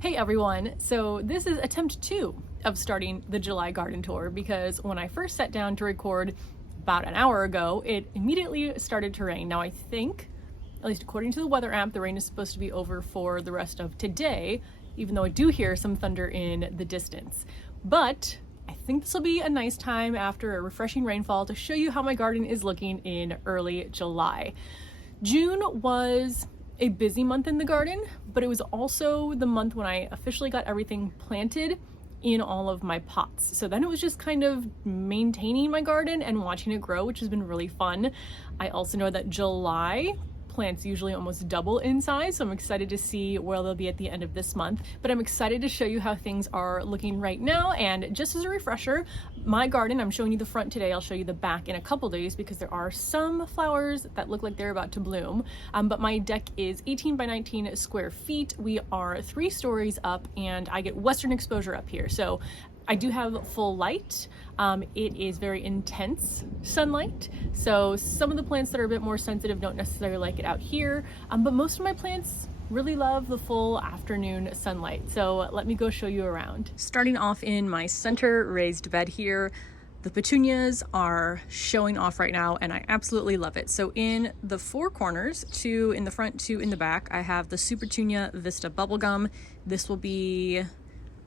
Hey everyone, so this is attempt 2 of starting the July garden tour because when I first sat down to record about an hour ago, it immediately started to rain. Now I think, at least according to the weather app, the rain is supposed to be over for the rest of today, even though I do hear some thunder in the distance. But I think this will be a nice time after a refreshing rainfall to show you how my garden is looking in early July. June was a busy month in the garden, but it was also the month when I officially got everything planted in all of my pots. So then it was just kind of maintaining my garden and watching it grow, which has been really fun. I also know that July plants usually almost double in size, so I'm excited to see where they'll be at the end of this month. But I'm excited to show you how things are looking right now. And just as a refresher, my garden, I'm showing you the front today, I'll show you the back in a couple days because there are some flowers that look like they're about to bloom. But my deck is 18 by 19 square feet. We are 3 stories up and I get western exposure up here. So I do have full light. It is very intense sunlight, so some of the plants that are a bit more sensitive don't necessarily like it out here, but most of my plants really love the full afternoon sunlight. So let me go show you around. Starting off in my center raised bed here, the petunias are showing off right now and I absolutely love it. So in the 4 corners, 2 in the front, 2 in the back, I have the Super Petunia Vista Bubblegum. This will be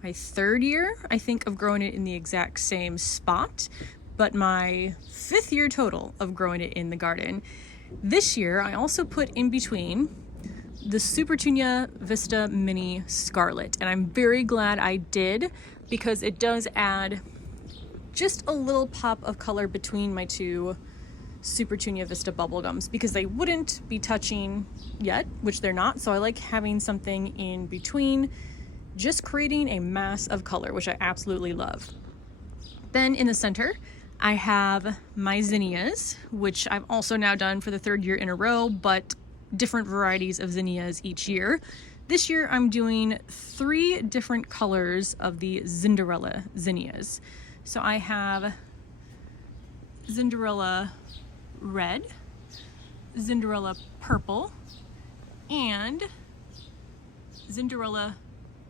my 3rd year, I think, of growing it in the exact same spot, but my 5th year total of growing it in the garden. This year, I also put in between the Super Petunia Vista Mini Scarlet, and I'm very glad I did because it does add just a little pop of color between my 2 Super Petunia Vista Bubblegums because they wouldn't be touching yet, which they're not, so I like having something in between, just creating a mass of color, which I absolutely love. Then in the center, I have my zinnias, which I've also now done for the 3rd year in a row, but different varieties of zinnias each year. This year I'm doing 3 different colors of the Cinderella zinnias. So I have Cinderella Red, Cinderella Purple, and Cinderella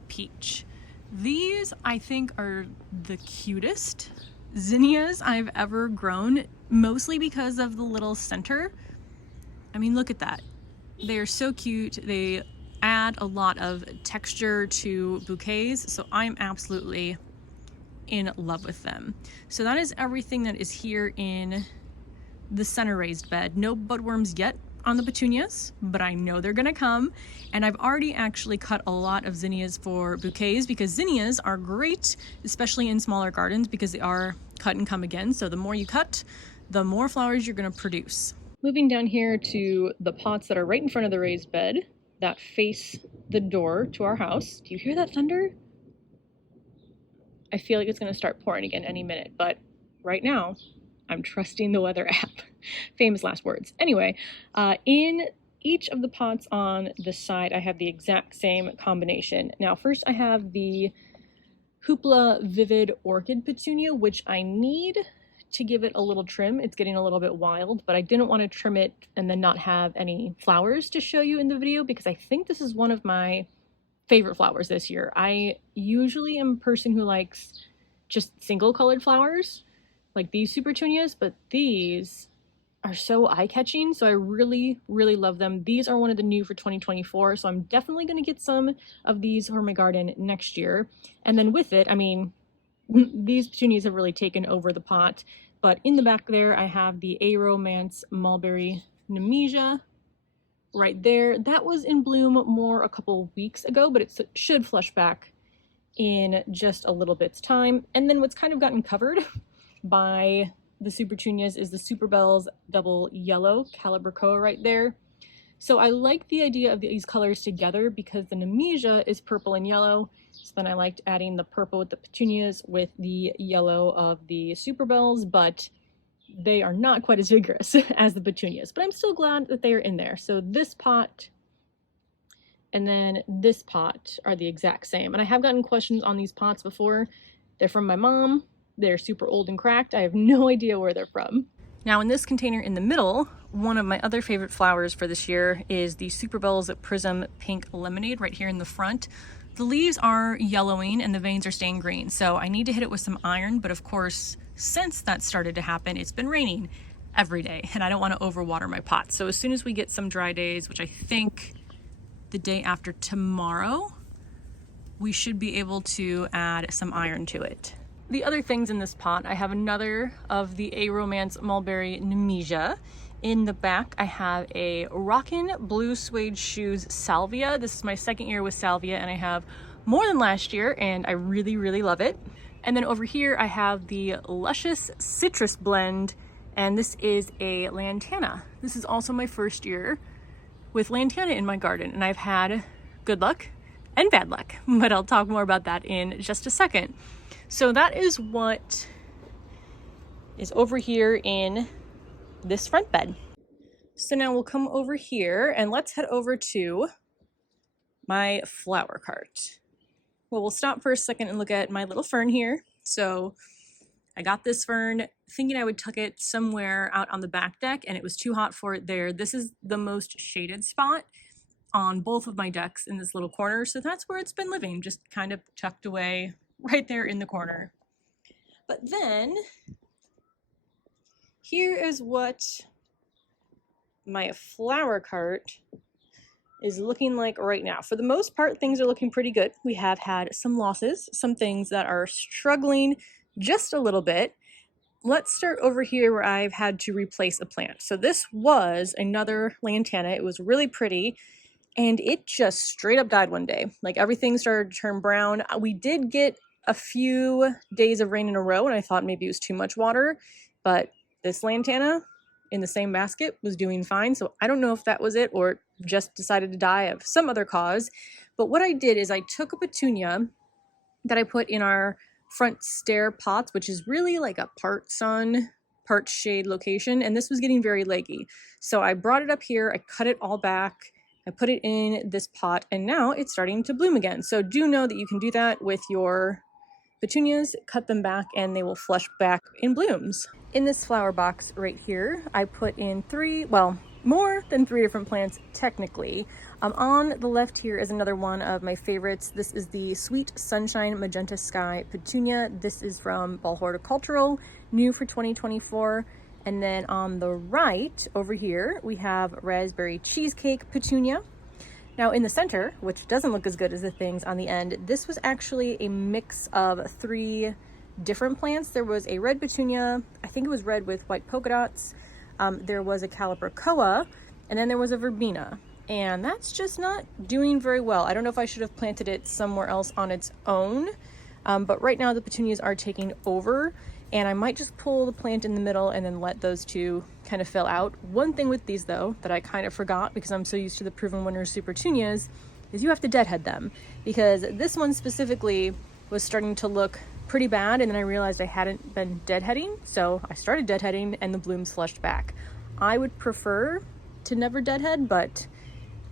Peach. These I think are the cutest zinnias I've ever grown, mostly because of the little center. I mean, look at that. They are so cute. They add a lot of texture to bouquets, so I'm absolutely in love with them. So that is everything that is here in the center raised bed. No budworms yet on the petunias, but I know they're gonna come. And I've already actually cut a lot of zinnias for bouquets because zinnias are great, especially in smaller gardens because they are cut and come again. So the more you cut, the more flowers you're gonna produce. Moving down here to the pots that are right in front of the raised bed that face the door to our house. Do you hear that thunder? I feel like it's gonna start pouring again any minute, but right now, I'm trusting the weather app. Famous last words. Anyway, in each of the pots on the side, I have the exact same combination. Now, first I have the Hoopla Vivid Orchid Petunia, which I need to give it a little trim. It's getting a little bit wild, but I didn't want to trim it and then not have any flowers to show you in the video because I think this is one of my favorite flowers this year. I usually am a person who likes just single colored flowers, like these Super Petunias, but these are so eye-catching, so I really, really love them. These are one of the new for 2024, so I'm definitely going to get some of these for my garden next year. And then with it, I mean, these petunias have really taken over the pot, but in the back there, I have the A Romance Mulberry Nemesia right there. That was in bloom more a couple weeks ago, but it should flush back in just a little bit's time. And then what's kind of gotten covered by the Super Petunias is the Super Bells Double Yellow Calibrachoa right there. So I like the idea of these colors together because the Nemesia is purple and yellow. So then I liked adding the purple with the petunias with the yellow of the Super Bells, but they are not quite as vigorous as the petunias. But I'm still glad that they are in there. So this pot and then this pot are the exact same. And I have gotten questions on these pots before. They're from my mom. They're super old and cracked. I have no idea where they're from. Now in this container in the middle, one of my other favorite flowers for this year is the Super Bells Prism Pink Lemonade right here in the front. The leaves are yellowing and the veins are staying green, so I need to hit it with some iron, but of course, since that started to happen, it's been raining every day, and I don't want to overwater my pots. So as soon as we get some dry days, which I think the day after tomorrow, we should be able to add some iron to it. The other things in this pot, I have another of the A Romance Mulberry Nemesia. In the back, I have a Rockin' Blue Suede Shoes Salvia. This is my second year with Salvia, and I have more than last year, and I really, really love it. And then over here, I have the Luscious Citrus Blend, and this is a Lantana. This is also my first year with Lantana in my garden, and I've had good luck and bad luck, but I'll talk more about that in just a second. So that is what is over here in this front bed. So now we'll come over here and let's head over to my flower cart. Well, we'll stop for a second and look at my little fern here. So I got this fern thinking I would tuck it somewhere out on the back deck, and it was too hot for it there. This is the most shaded spot on both of my decks in this little corner, so that's where it's been living, just kind of tucked away right there in the corner. But then here is what my flower cart is looking like right now. For the most part, things are looking pretty good. We have had some losses, some things that are struggling just a little bit. Let's start over here where I've had to replace a plant. So this was another Lantana. It was really pretty, and it just straight up died one day. Like, everything started to turn brown. We did get a few days of rain in a row, and I thought maybe it was too much water, but this Lantana in the same basket was doing fine. So I don't know if that was it or just decided to die of some other cause. But what I did is I took a petunia that I put in our front stair pots, which is really like a part sun, part shade location, and this was getting very leggy. So I brought it up here, I cut it all back, I put it in this pot, and now it's starting to bloom again. So do know that you can do that with your petunias, cut them back, and they will flush back in blooms. In this flower box right here, I put in more than three different plants technically. On the left here is another one of my favorites. This is the Sweet Sunshine Magenta Sky Petunia. This is from Ball Horticultural, new for 2024. And then on the right over here, we have Raspberry Cheesecake Petunia. Now in the center, which doesn't look as good as the things on the end, this was actually a mix of three different plants. There was a red petunia, I think it was red with white polka dots. There was a Calibrachoa, and then there was a verbena. And that's just not doing very well. I don't know if I should have planted it somewhere else on its own, but right now the petunias are taking over, and I might just pull the plant in the middle and then let those two kind of fill out. One thing with these though that I kind of forgot, because I'm so used to the Proven Winners Super Petunias, is you have to deadhead them, because this one specifically was starting to look pretty bad, and then I realized I hadn't been deadheading, so I started deadheading and the blooms flushed back. I would prefer to never deadhead, but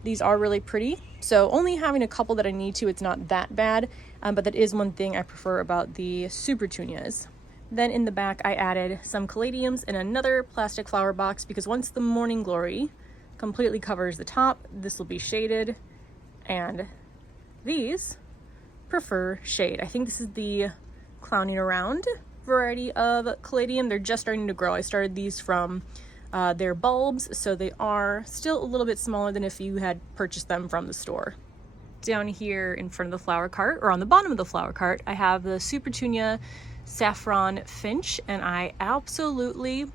these are really pretty, so only having a couple that I need to, it's not that bad, but that is one thing I prefer about the Super Petunias. Then in the back, I added some caladiums in another plastic flower box, because once the Morning Glory completely covers the top, this will be shaded, and these prefer shade. I think this is the Clowning Around variety of caladium. They're just starting to grow. I started these from their bulbs, so they are still a little bit smaller than if you had purchased them from the store. Down here in front of the flower cart, or on the bottom of the flower cart, I have the Super Petunia Saffron Finch, and I absolutely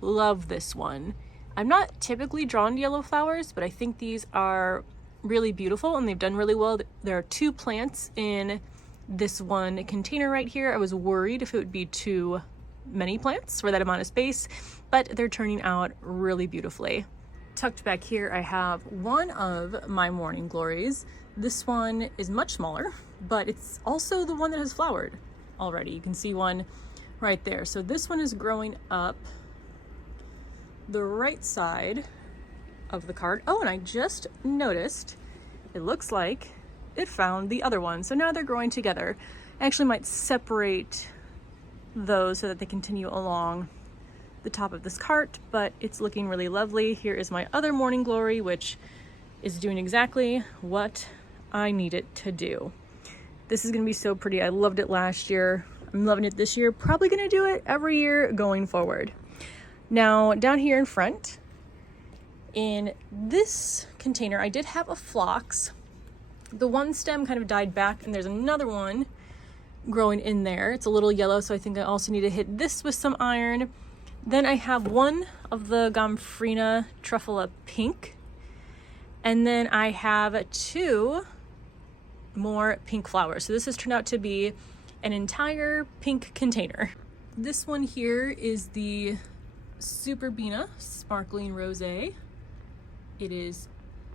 love this one. I'm not typically drawn to yellow flowers, but I think these are really beautiful and they've done really well. There are two plants in this one container right here. I was worried if it would be too many plants for that amount of space, but they're turning out really beautifully. Tucked back here, I have one of my Morning Glories. This one is much smaller, but it's also the one that has flowered already. You can see one right there. So this one is growing up the right side of the cart. Oh, and I just noticed it looks like it found the other one. So now they're growing together. I actually might separate those so that they continue along the top of this cart, but it's looking really lovely. Here is my other Morning Glory, which is doing exactly what I need it to do. This is gonna be so pretty. I loved it last year. I'm loving it this year. Probably gonna do it every year going forward. Now, down here in front, in this container, I did have a phlox. The one stem kind of died back, and there's another one growing in there. It's a little yellow, so I think I also need to hit this with some iron. Then I have one of the Gomphrena Truffula Pink, and then I have 2 more pink flowers. So this has turned out to be an entire pink container. This one here is the Superbena Sparkling Rosé. It is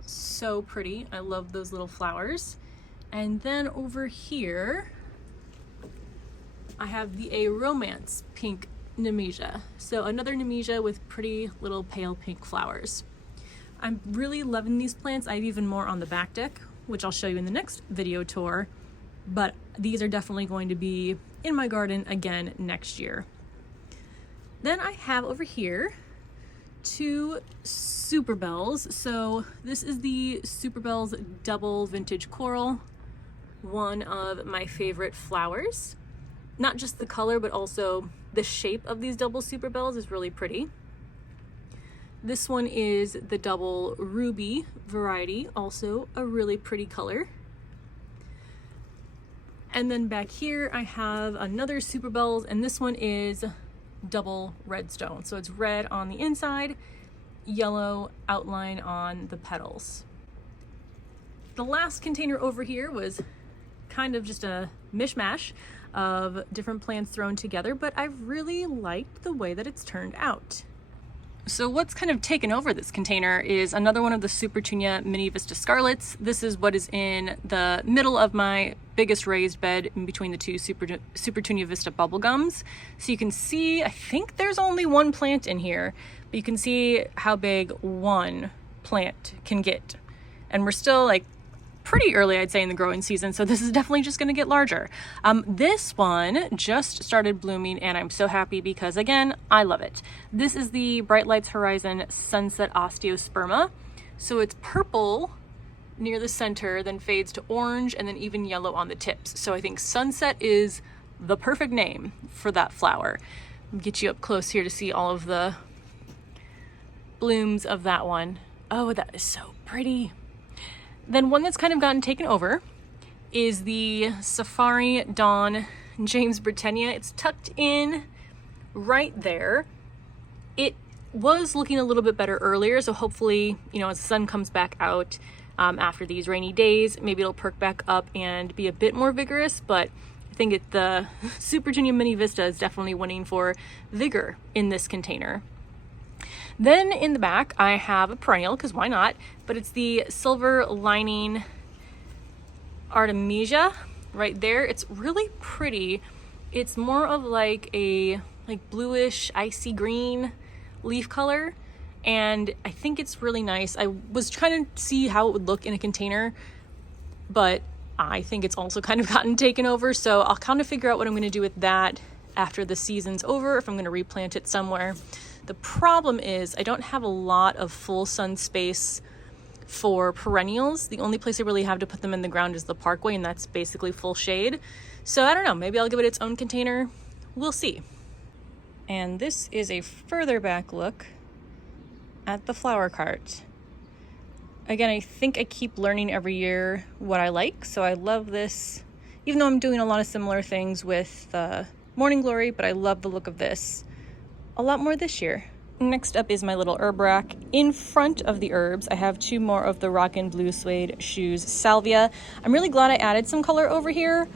so pretty. I love those little flowers. And then over here, I have the A Romance Pink Nemesia. So another Nemesia with pretty little pale pink flowers. I'm really loving these plants. I have even more on the back deck, which I'll show you in the next video tour, but these are definitely going to be in my garden again next year. Then I have over here 2 Super Bells. So this is the Super Bells Double Vintage Coral, one of my favorite flowers. Not just the color, but also the shape of these double Super Bells is really pretty. This one is the double ruby variety, also a really pretty color. And then back here I have another Super Bells, and this one is double redstone. So it's red on the inside, yellow outline on the petals. The last container over here was kind of just a mishmash of different plants thrown together, but I've really liked the way that it's turned out. So what's kind of taken over this container is another one of the Supertunia Mini Vista Scarlets. This is what is in the middle of my biggest raised bed in between the 2 Supertunia Vista bubblegums. So you can see, I think there's only 1 plant in here, but you can see how big 1 plant can get. And we're still like pretty early, I'd say, in the growing season, so this is definitely just going to get larger. This one just started blooming, and I'm so happy because, again, I love it. This is the Bright Lights Horizon Sunset Osteosperma. So it's purple near the center, then fades to orange, and then even yellow on the tips. So I think Sunset is the perfect name for that flower. I'll get you up close here to see all of the blooms of that one. Oh, that is so pretty. Then one that's kind of gotten taken over is the Safari Dawn James Britannia. It's tucked in right there. It was looking a little bit better earlier, so hopefully, you know, as the sun comes back out after these rainy days, maybe it'll perk back up and be a bit more vigorous, but I think the Supertunia Mini Vista is definitely winning for vigor in this container. Then in the back, I have a perennial, because why not? But it's the Silver Lining Artemisia right there. It's really pretty. It's more of like a bluish, icy green leaf color, and I think it's really nice. I was trying to see how it would look in a container, but I think it's also kind of gotten taken over, so I'll kind of figure out what I'm going to do with that after the season's over, if I'm going to replant it somewhere. The problem is I don't have a lot of full sun space for perennials. The only place I really have to put them in the ground is the parkway, and that's basically full shade. So I don't know, maybe I'll give it its own container. We'll see. And this is a further back look at the flower cart. Again, I think I keep learning every year what I like, so I love this, even though I'm doing a lot of similar things with Morning Glory, but I love the look of this a lot more this year. Next up is my little herb rack. In front of the herbs, I have 2 more of the Rockin' Blue Suede Shoes Salvia. I'm really glad I added some color over here,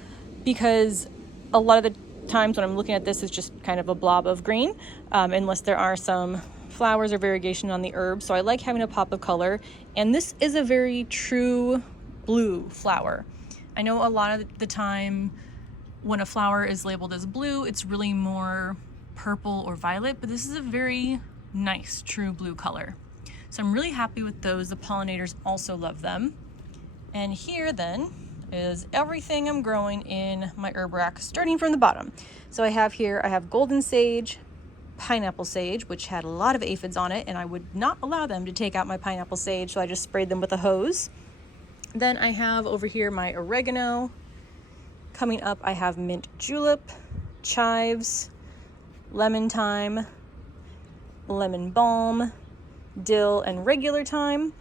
because a lot of the times when I'm looking at this, it's just kind of a blob of green, unless there are some flowers or variegation on the herbs. So I like having a pop of color, and this is a very true blue flower. I know a lot of the time when a flower is labeled as blue, it's really more purple or violet, but this is a very nice true blue color. So I'm really happy with those. The pollinators also love them. And here then is everything I'm growing in my herb rack, starting from the bottom. So I have golden sage, pineapple sage, which had a lot of aphids on it, and I would not allow them to take out my pineapple sage, so I just sprayed them with a hose. Then I have over here my oregano, Coming up, I have mint julep, chives, lemon thyme, lemon balm, dill, and regular thyme.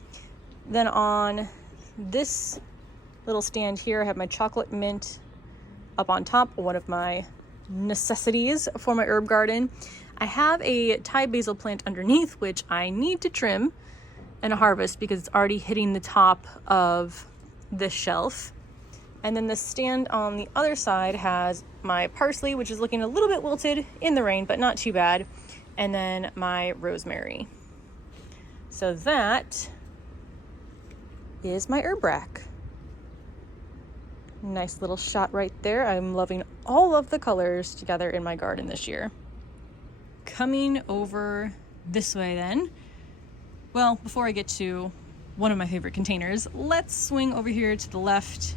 Then on this little stand here, I have my chocolate mint up on top, one of my necessities for my herb garden. I have a Thai basil plant underneath, which I need to trim and harvest because it's already hitting the top of this shelf. And then the stand on the other side has my parsley, which is looking a little bit wilted in the rain, but not too bad. And then my rosemary. So that is my herb rack. Nice little shot right there. I'm loving all of the colors together in my garden this year. Coming over this way then. Well, before I get to one of my favorite containers, let's swing over here to the left.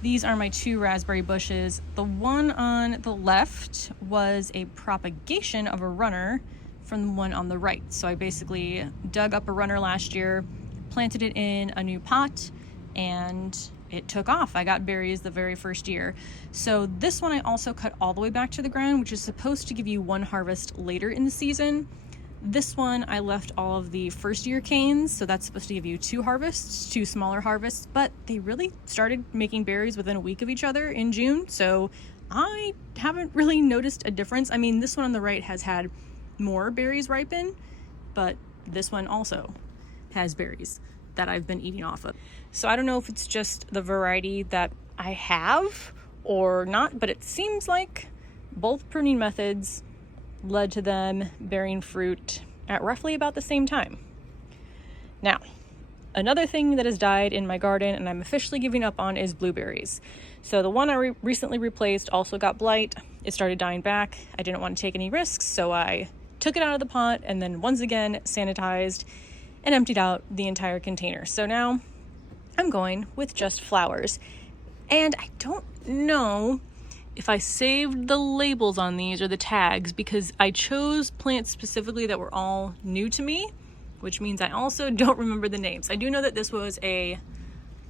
These are my 2 raspberry bushes. The one on the left was a propagation of a runner from the one on the right. So I basically dug up a runner last year, planted it in a new pot, and it took off. I got berries the very first year. So this one I also cut all the way back to the ground, which is supposed to give you 1 harvest later in the season. This one I left all of the first year canes, so that's supposed to give you 2 harvests, 2 smaller harvests, but they really started making berries within a week of each other in June, so I haven't really noticed a difference. I mean, this one on the right has had more berries ripen, but this one also has berries that I've been eating off of. So I don't know if it's just the variety that I have or not, but it seems like both pruning methods led to them bearing fruit at roughly about the same time. Now, another thing that has died in my garden and I'm officially giving up on is blueberries. So the one I recently replaced also got blight. It started dying back. I didn't want to take any risks, so I took it out of the pot and then once again sanitized and emptied out the entire container. So now I'm going with just flowers. And I don't know if I saved the labels on these or the tags because I chose plants specifically that were all new to me, which means I also don't remember the names. I do know that this was a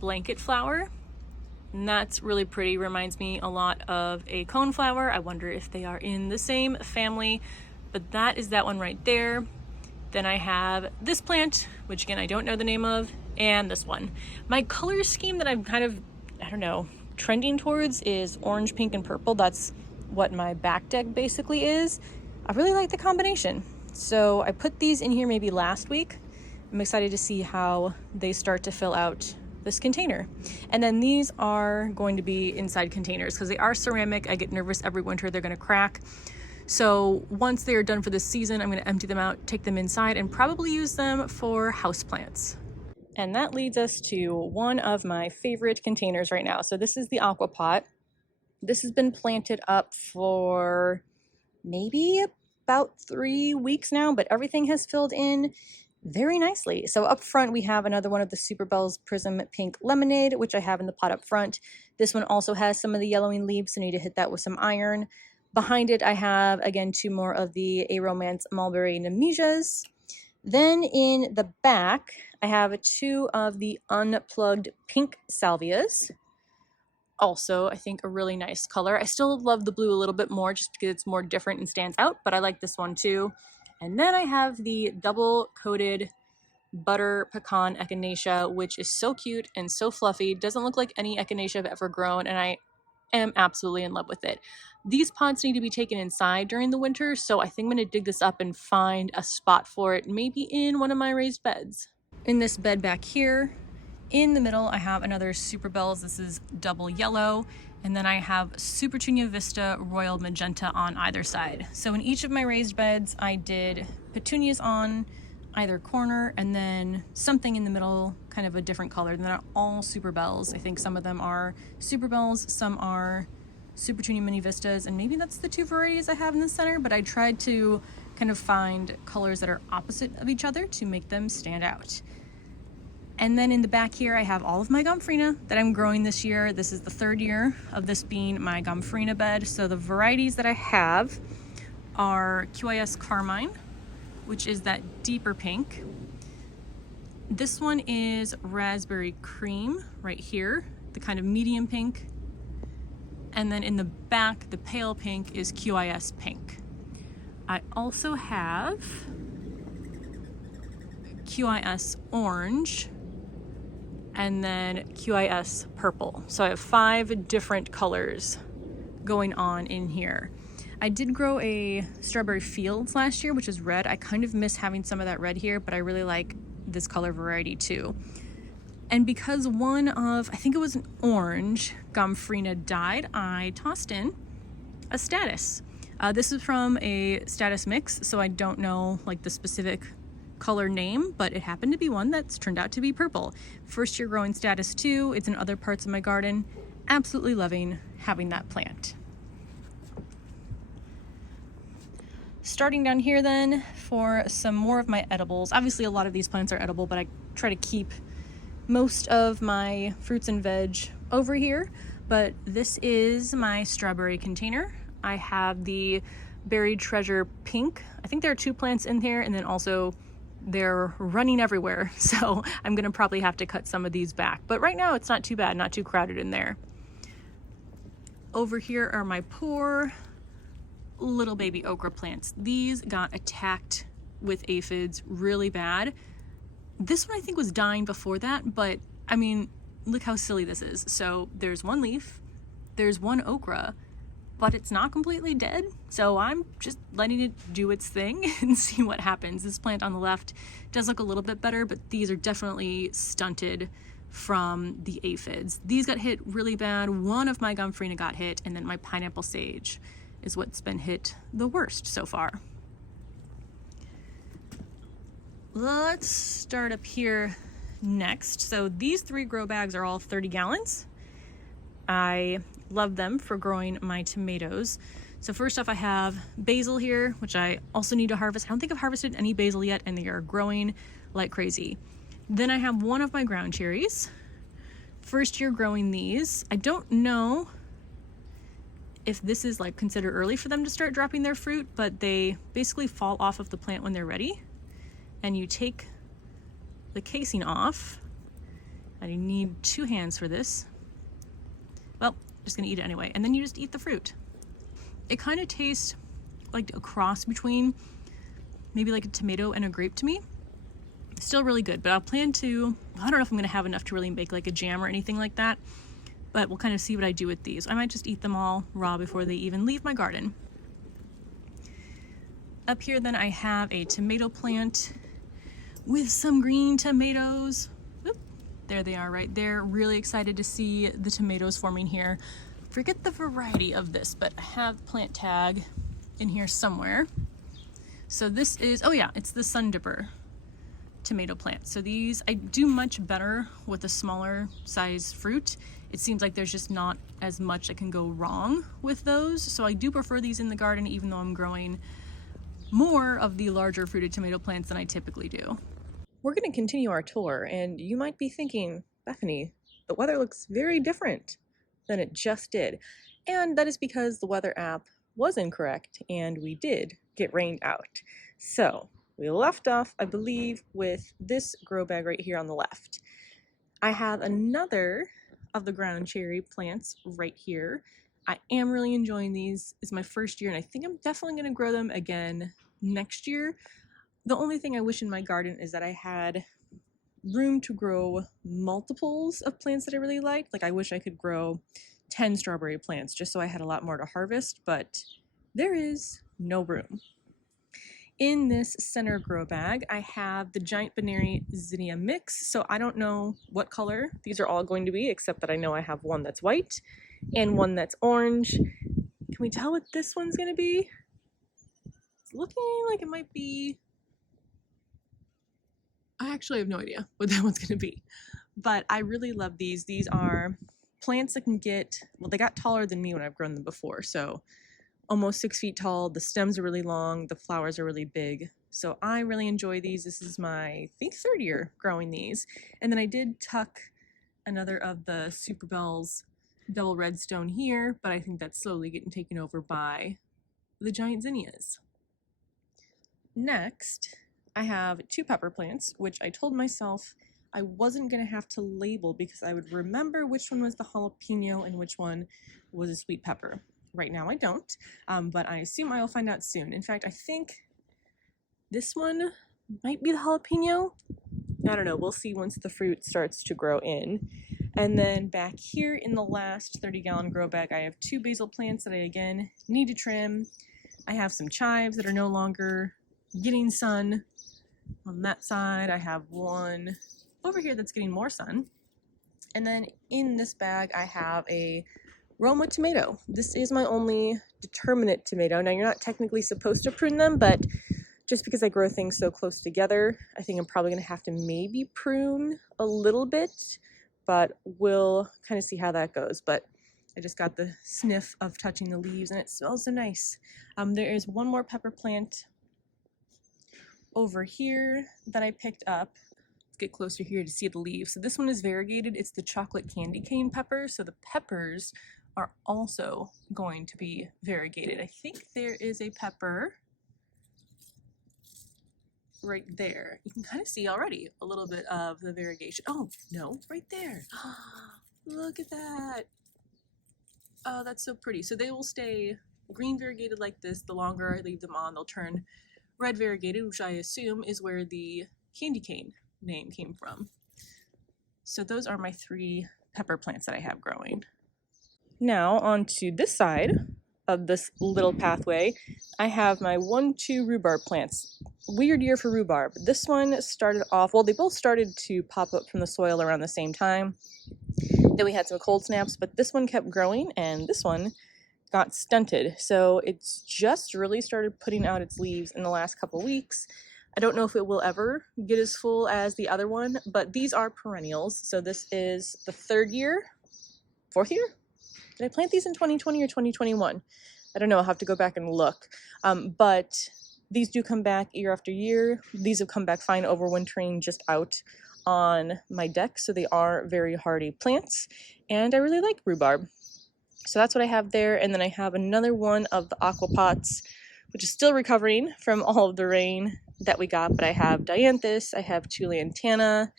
blanket flower, and that's really pretty. Reminds me a lot of a coneflower. I wonder if they are in the same family, but that is that one right there. Then I have this plant, which again, I don't know the name of, and this one. My color scheme that I'm kind of, I don't know, trending towards is orange, pink, and purple. That's what my back deck basically is. I really like the combination. So I put these in here maybe last week. I'm excited to see how they start to fill out this container. And then these are going to be inside containers because they are ceramic. I get nervous every winter they're going to crack. So once they are done for this season, I'm going to empty them out, take them inside, and probably use them for houseplants. And that leads us to one of my favorite containers right now. So this is the aqua pot. This has been planted up for maybe about 3 weeks now, but everything has filled in very nicely. So up front, we have another one of the Super Bells Prism Pink Lemonade, which I have in the pot up front. This one also has some of the yellowing leaves, so I need to hit that with some iron. Behind it, I have, again, 2 more of the A Romance Mulberry Nemesias. Then in the back, I have 2 of the unplugged pink salvias. Also, I think a really nice color. I still love the blue a little bit more just because it's more different and stands out, but I like this one too. And then I have the double-coated butter pecan echinacea, which is so cute and so fluffy. Doesn't look like any echinacea I've ever grown, and I am absolutely in love with it. These pots need to be taken inside during the winter, so I think I'm going to dig this up and find a spot for it, maybe in one of my raised beds. In this bed back here, in the middle, I have another Super Bells. This is double yellow, and then I have Supertunia Vista Royal Magenta on either side. So in each of my raised beds, I did petunias on either corner, and then something in the middle, kind of a different color. And they're all Super Bells. I think some of them are Super Bells, some are Supertunia Mini Vistas, and maybe that's the 2 varieties I have in the center, but I tried to kind of find colors that are opposite of each other to make them stand out. And then in the back here, I have all of my Gomphrena that I'm growing this year. This is the 3rd year of this being my Gomphrena bed. So the varieties that I have are QIS Carmine, which is that deeper pink. This one is Raspberry Cream right here, the kind of medium pink. And then in the back, the pale pink is QIS pink. I also have QIS orange and then QIS purple. So I have 5 different colors going on in here. I did grow a strawberry fields last year, which is red. I kind of miss having some of that red here, but I really like this color variety too. And because one of, I think it was an orange, Gomphrena died, I tossed in a status. This is from a status mix, so I don't know like the specific color name, but it happened to be one that's turned out to be purple. First year growing status 2, it's in other parts of my garden. Absolutely loving having that plant. Starting down here then for some more of my edibles. Obviously a lot of these plants are edible, but I try to keep most of my fruits and veg over here. But this is my strawberry container. I have the Buried Treasure Pink. I think there are 2 plants in here, and then also they're running everywhere. So I'm gonna probably have to cut some of these back. But right now it's not too bad, not too crowded in there. Over here are my poor little baby okra plants. These got attacked with aphids really bad. This one I think was dying before that, but I mean, look how silly this is. So there's 1 leaf, there's 1 okra, but it's not completely dead. So I'm just letting it do its thing and see what happens. This plant on the left does look a little bit better, but these are definitely stunted from the aphids. These got hit really bad. One of my Gomphrena got hit, and then my pineapple sage is what's been hit the worst so far. Let's start up here next. So these 3 grow bags are all 30 gallons. I love them for growing my tomatoes. So first off, I have basil here, which I also need to harvest. I don't think I've harvested any basil yet, and they are growing like crazy. Then I have one of my ground cherries. First year growing these. I don't know if this is like considered early for them to start dropping their fruit, but they basically fall off of the plant when they're ready. And you take the casing off, and you need 2 hands for this. Well, just gonna eat it anyway. And then you just eat the fruit. It kind of tastes like a cross between maybe like a tomato and a grape to me. Still really good, but I'll plan to, I don't know if I'm gonna have enough to really make like a jam or anything like that, but we'll kind of see what I do with these. I might just eat them all raw before they even leave my garden. Up here then I have a tomato plant with some green tomatoes. Oop, there they are right there. Really excited to see the tomatoes forming here. Forget the variety of this, but I have plant tag in here somewhere. So this is, oh yeah, it's the Sun Dipper tomato plant. So these, I do much better with a smaller size fruit. It seems like there's just not as much that can go wrong with those. So I do prefer these in the garden, even though I'm growing more of the larger fruited tomato plants than I typically do. We're going to continue our tour, and you might be thinking, Bethany, the weather looks very different than it just did. And that is because the weather app was incorrect, and we did get rained out. So we left off, I believe, with this grow bag right here on the left. I have another of the ground cherry plants right here. I am really enjoying these. It's my first year, and I think I'm definitely going to grow them again next year. The only thing I wish in my garden is that I had room to grow multiples of plants that I really liked. Like I wish I could grow 10 strawberry plants just so I had a lot more to harvest, but there is no room. In this center grow bag, I have the giant Bethany zinnia mix. So I don't know what color these are all going to be, except that I know I have one that's white and one that's orange. Can we tell what this one's going to be? It's looking like it might be, I actually have no idea what that one's going to be, but I really love these. These are plants that can get, well, they got taller than me when I've grown them before. So almost 6 feet tall. The stems are really long. The flowers are really big. So I really enjoy these. This is my, I think, 3rd year growing these. And then I did tuck another of the Super Bells double redstone here, but I think that's slowly getting taken over by the giant zinnias. Next, I have 2 pepper plants, which I told myself I wasn't gonna have to label because I would remember which one was the jalapeno and which one was a sweet pepper. Right now I don't, but I assume I will find out soon. In fact, I think this one might be the jalapeno. I don't know, we'll see once the fruit starts to grow in. And then back here in the last 30-gallon grow bag, I have 2 basil plants that I again need to trim. I have some chives that are no longer getting sun. On that side, I have one over here that's getting more sun. And then in this bag, I have a Roma tomato. This is my only determinate tomato. Now, you're not technically supposed to prune them, but just because I grow things so close together, I think I'm probably going to have to maybe prune a little bit, but we'll kind of see how that goes. But I just got the sniff of touching the leaves, and it smells so nice. There is one more pepper plant over here that I picked up. Let's get closer here to see the leaves. So this one is variegated. It's the chocolate candy cane pepper. So the peppers are also going to be variegated. I think there is a pepper right there. You can kind of see already a little bit of the variegation. Oh, no, right there. Look at that. Oh, that's so pretty. So they will stay green variegated like this. The longer I leave them on, they'll turn red variegated, which I assume is where the candy cane name came from. So those are my 3 pepper plants that I have growing. Now onto this side of this little pathway, I have my 1-2 rhubarb plants. Weird year for rhubarb. This one started off, well, they both started to pop up from the soil around the same time. Then we had some cold snaps, but this one kept growing and this one got stunted. So it's just really started putting out its leaves in the last couple weeks. I don't know if it will ever get as full as the other one, but these are perennials. So this is the 3rd year, 4th year? Did I plant these in 2020 or 2021? I don't know, I'll have to go back and look. But these do come back year after year. These have come back fine overwintering just out on my deck. So they are very hardy plants. And I really like rhubarb. So that's what I have there. And then I have another one of the aquapots, which is still recovering from all of the rain that we got. But I have dianthus, I have 2 lantana,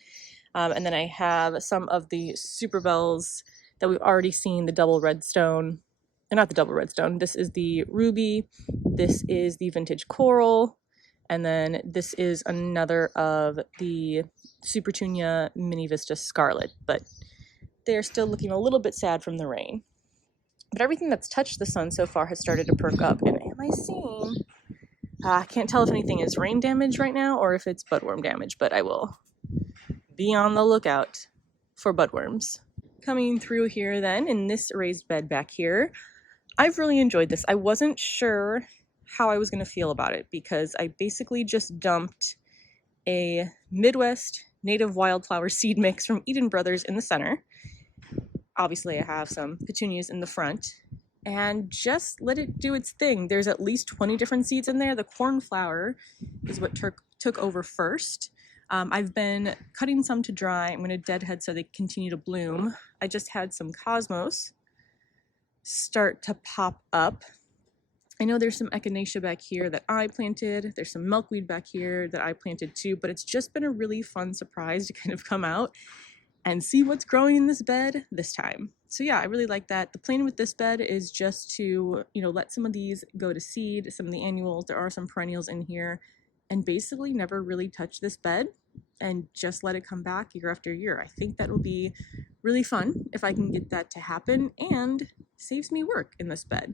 and then I have some of the super bells that we've already seen, the double redstone, not the double redstone, this is the ruby, this is the vintage coral, and then this is another of the Supertunia Mini Vista Scarlet, but they're still looking a little bit sad from the rain. But everything that's touched the sun so far has started to perk up, and am I seeing, I can't tell if anything is rain damage right now or if it's budworm damage, but I will be on the lookout for budworms. Coming through here then, in this raised bed back here, I've really enjoyed this. I wasn't sure how I was going to feel about it because I basically just dumped a Midwest native wildflower seed mix from Eden Brothers in the center. Obviously I have some petunias in the front, and just let it do its thing. There's at least 20 different seeds in there. The cornflower is what took over first. I've been cutting some to dry. I'm going to deadhead so they continue to bloom. I just had some cosmos start to pop up. I know there's some echinacea back here that I planted. There's some milkweed back here that I planted too, but it's just been a really fun surprise to kind of come out and see what's growing in this bed this time. So yeah, I really like that. The plan with this bed is just to, let some of these go to seed, some of the annuals. There are some perennials in here, and basically never really touch this bed and just let it come back year after year. I think that will be really fun if I can get that to happen, and saves me work in this bed.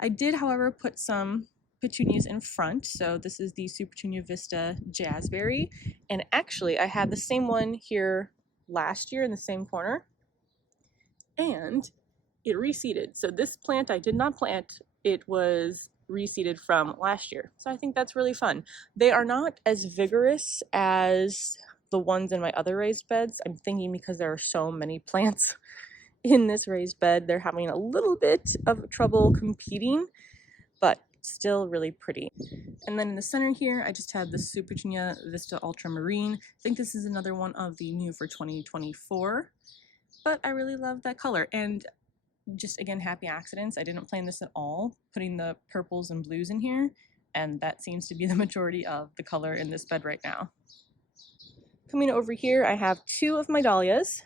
I did, however, put some petunias in front. So this is the Supertunia Vista Jazzberry, and actually I had the same one here last year in the same corner, and it reseeded. So this plant I did not plant, it was reseeded from last year. So I think that's really fun. They are not as vigorous as the ones in my other raised beds. I'm thinking because there are so many plants in this raised bed, they're having a little bit of trouble competing, but still really pretty. And then in the center here, I just have the Supertunia Vista Ultramarine. I think this is another one of the new for 2024, but I really love that color. And just again, happy accidents. I didn't plan this at all, putting the purples and blues in here, and that seems to be the majority of the color in this bed right now. Coming over here, I have two of my dahlias,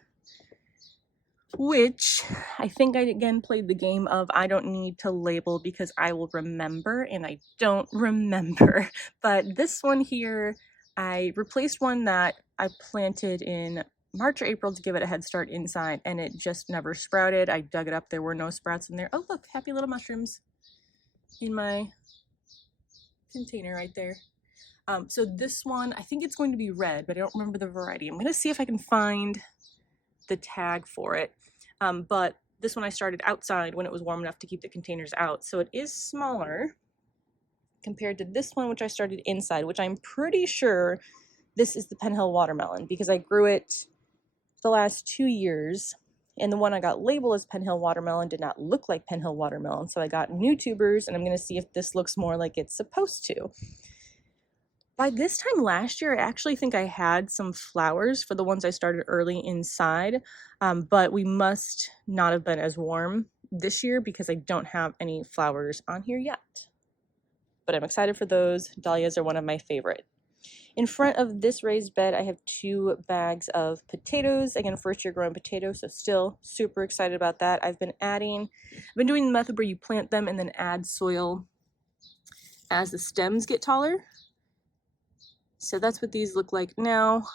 which I think I again played the game of I don't need to label because I will remember, and I don't remember. But this one here, I replaced one that I planted in March or April to give it a head start inside, and it just never sprouted. I dug it up, there were no sprouts in there. Oh look, happy little mushrooms in my container right there. So this one, I think it's going to be red, but I don't remember the variety. I'm gonna see if I can find the tag for it. But this one I started outside when it was warm enough to keep the containers out. So it is smaller compared to this one, which I started inside, which I'm pretty sure this is the Penhill watermelon because I grew it the last 2 years. And the one I got labeled as Penhill watermelon did not look like Penhill watermelon. So I got new tubers, and I'm gonna see if this looks more like it's supposed to. By this time last year, I actually think I had some flowers for the ones I started early inside, but we must not have been as warm this year because I don't have any flowers on here yet. But I'm excited for those. Dahlias are one of my favorite. In front of this raised bed, I have 2 bags of potatoes. Again, first year growing potatoes, so still super excited about that. I've been doing the method where you plant them and then add soil as the stems get taller. So that's what these look like now.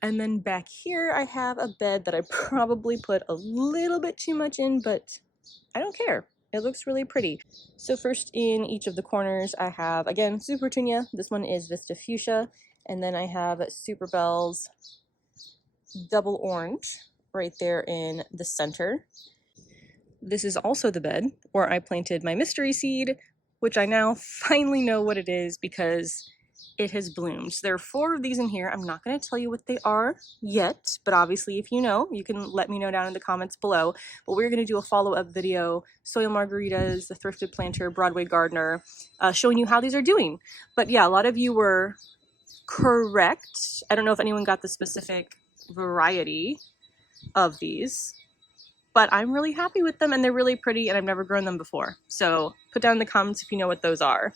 And then back here, I have a bed that I probably put a little bit too much in, but I don't care. It looks really pretty. So first in each of the corners, I have, again, Super Petunia. This one is Vista Fuchsia. And then I have Super Bell's Double Orange right there in the center. This is also the bed where I planted my mystery seed, which I now finally know what it is because it has bloomed. So there are 4 of these in here. I'm not going to tell you what they are yet, but obviously if you know, you can let me know down in the comments below. But we're going to do a follow-up video, Soil Margaritas, the Thrifted Planter, Broadway Gardener, showing you how these are doing. But yeah, a lot of you were correct. I don't know if anyone got the specific variety of these, but I'm really happy with them and they're really pretty and I've never grown them before. So put down in the comments if you know what those are.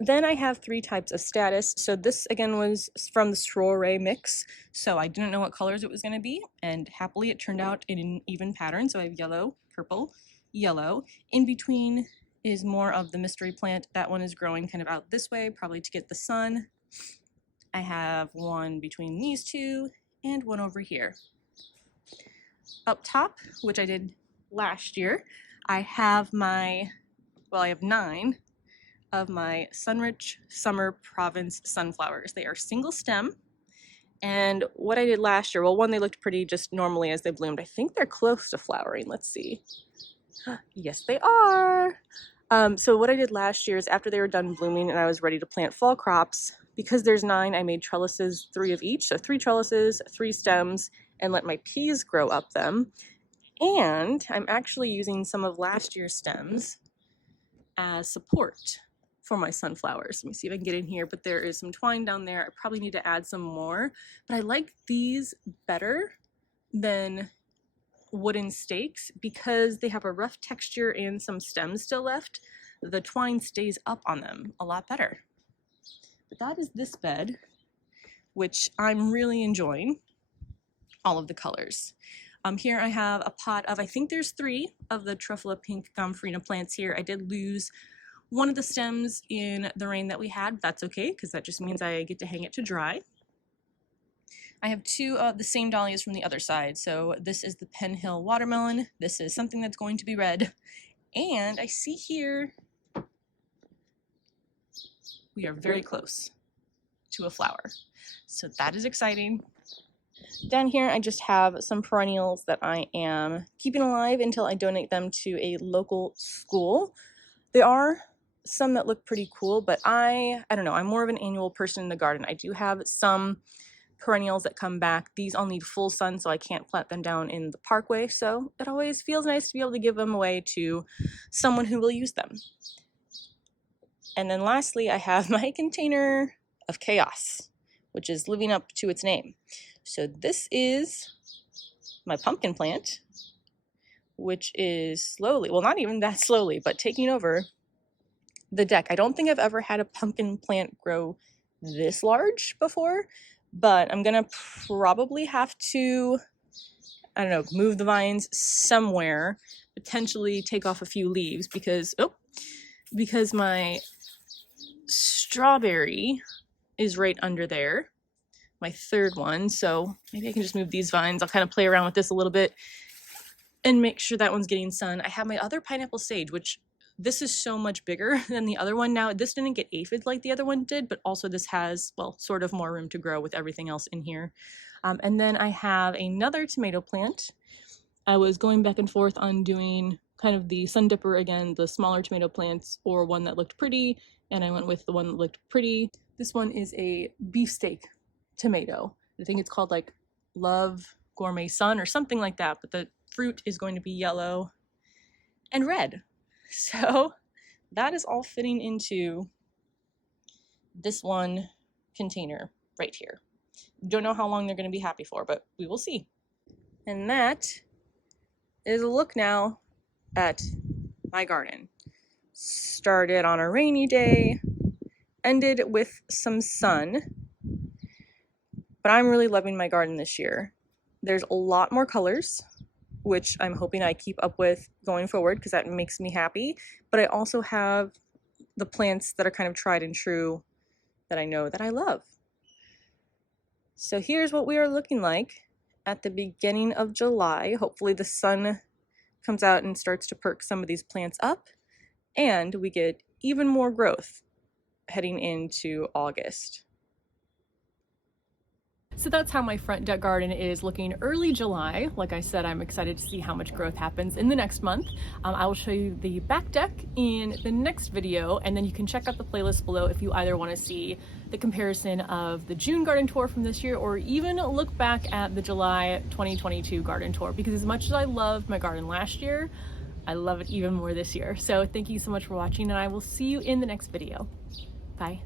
Then I have 3 types of status. So this again was from the Strawberry mix. So I didn't know what colors it was going to be, and happily it turned out in an even pattern. So I have yellow, purple, yellow. In between is more of the mystery plant. That one is growing kind of out this way, probably to get the sun. I have one between these 2 and one over here. Up top, which I did last year, I have I have 9 of my Sunrich Summer Province sunflowers. They are single stem, and what I did last year, well, one, they looked pretty just normally as they bloomed. I think they're close to flowering. Let's see. Yes, they are. So what I did last year is after they were done blooming and I was ready to plant fall crops, because there's 9, I made trellises, 3 of each. So 3 trellises, 3 stems, and let my peas grow up them. And I'm actually using some of last year's stems as support for my sunflowers. Let me see if I can get in here, but there is some twine down there. I probably need to add some more, but I like these better than wooden stakes because they have a rough texture and some stems still left. The twine stays up on them a lot better. But that is this bed, which I'm really enjoying all of the colors. Here I have a pot of, I think there's 3 of the Truffula Pink Gomphrena plants here. I did lose one of the stems in the rain that we had, but that's okay because that just means I get to hang it to dry. I have 2 of the same dahlias from the other side. So this is the Penhill watermelon. This is something that's going to be red. And I see here we are very close to a flower. So that is exciting. Down here, I just have some perennials that I am keeping alive until I donate them to a local school. There are some that look pretty cool, but I don't know, I'm more of an annual person in the garden. I do have some perennials that come back. These all need full sun, so I can't plant them down in the parkway, so it always feels nice to be able to give them away to someone who will use them. And then lastly, I have my container of chaos, which is living up to its name. So this is my pumpkin plant, which is slowly, well, not even that slowly, but taking over the deck. I don't think I've ever had a pumpkin plant grow this large before, but I'm gonna probably have to, I don't know, move the vines somewhere, potentially take off a few leaves because my strawberry is right under there, my third one. So maybe I can just move these vines. I'll kind of play around with this a little bit and make sure that one's getting sun. I have my other pineapple sage, which this is so much bigger than the other one. Now, this didn't get aphids like the other one did, but also this has, well, sort of more room to grow with everything else in here. And then I have another tomato plant. I was going back and forth on doing kind of the sun dipper again, the smaller tomato plants, or one that looked pretty, and I went with the one that looked pretty. This one is a beefsteak tomato. I think it's called like Love Gourmet Sun or something like that, but the fruit is going to be yellow and red. So that is all fitting into this one container right here. Don't know how long they're going to be happy for, but we will see. And that is a look now at my garden. Started on a rainy day, ended with some sun, but I'm really loving my garden this year. There's a lot more colors, which I'm hoping I keep up with going forward because that makes me happy. But I also have the plants that are kind of tried and true that I know that I love. So here's what we are looking like at the beginning of July. Hopefully the sun comes out and starts to perk some of these plants up, and we get even more growth heading into August. So that's how my front deck garden is looking early July. Like I said, I'm excited to see how much growth happens in the next month. I will show you the back deck in the next video, and then you can check out the playlist below if you either want to see the comparison of the June garden tour from this year, or even look back at the July 2022 garden tour, because as much as I loved my garden last year, I love it even more this year. So thank you so much for watching, and I will see you in the next video. Bye.